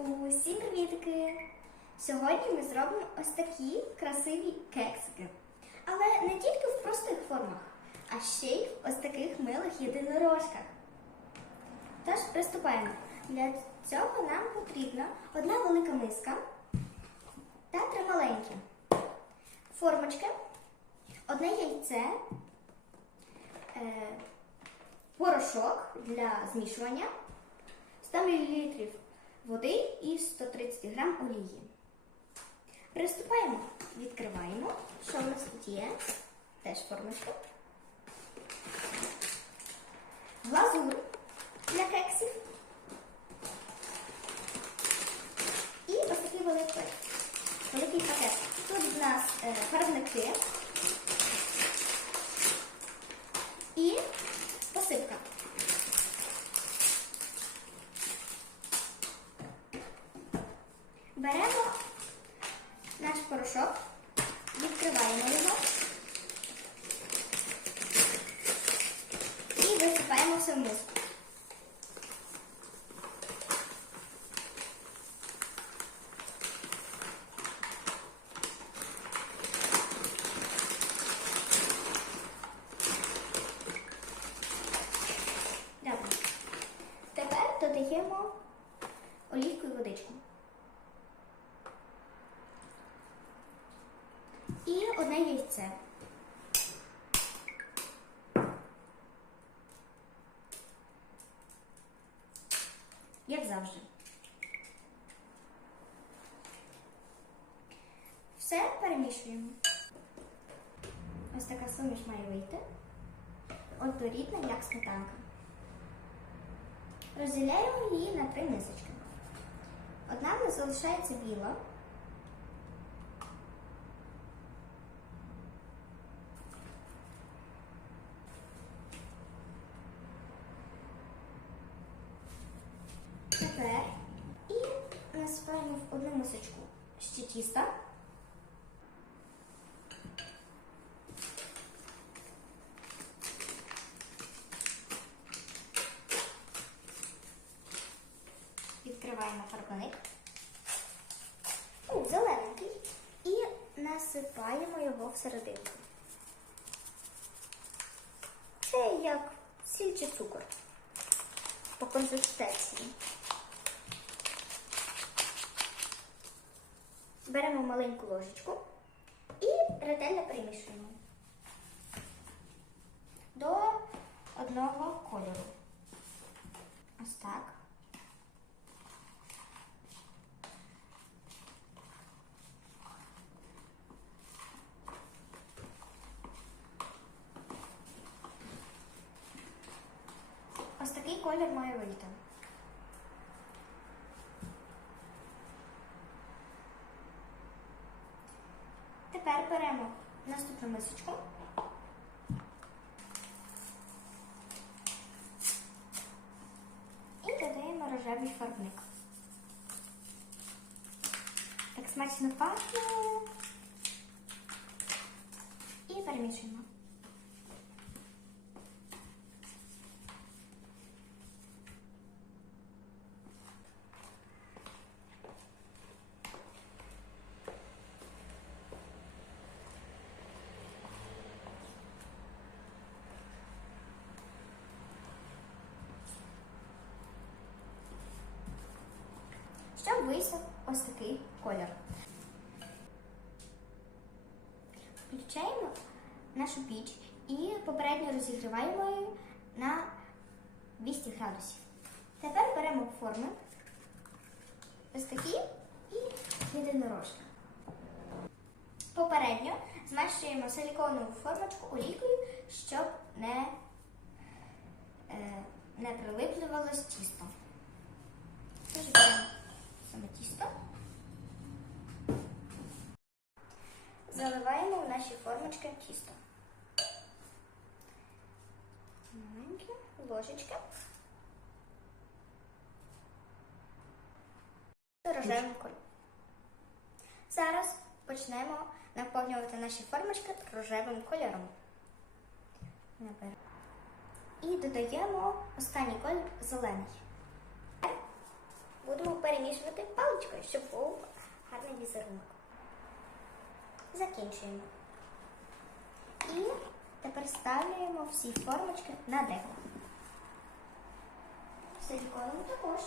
Усім привітки! Сьогодні ми зробимо ось такі красиві кексики. Але не тільки в простих формах, а ще й в ось таких милих єдинорожках. Тож приступаємо. Для цього нам потрібна одна велика миска та три маленькі. Формочки, одне яйце, е, порошок для змішування, 100 мл води і 130 г олії. Приступаємо, відкриваємо, що в нас тут є. Теж формочка. Глазур для кексів. І ось такий великий, великий пакет. Тут в нас е, фарбники і посипка. Беремо наш порошок, відкриваємо його і висипаємо все в миску. Добре. Тепер додаємо олівку і водичку. І одне яйце. Як завжди. Все перемішуємо. Ось така суміш має вийти. Однорідна, як сметанка. Розділяємо її на три мисочки. Одна в залишається біла. Тепер і насипаємо в одну мисочку ще тіста. Відкриваємо фарбник. У, зелененький. І насипаємо його всерединку. Це як сіль чи цукор по консистенції. Беремо маленьку ложечку і ретельно перемішуємо до одного кольору. Ось так. Ось такий колір має вийти. Тепер беремо наступну мисочку. І додаємо рожевий фарбник. Так смачно пахне. І перемішуємо. Щоб вийшов ось такий колір. Включаємо нашу піч і попередньо розігріваємо її на 200 градусів. Тепер беремо форми ось такі і єдинорожки. Попередньо змащуємо силіконову формочку олійкою, щоб не, е, не прилиплювалось тісто. Тож беремо саме тісто. Заливаємо в наші формочки тісто. Маленькі ложечки. Рожевим кольором. Зараз почнемо наповнювати наші формочки рожевим кольором. І додаємо останній колір зелений. Будемо перемішувати паличкою, щоб був гарний візерунок. Закінчуємо. І тепер ставлюємо всі формочки на деко. Силіконом також.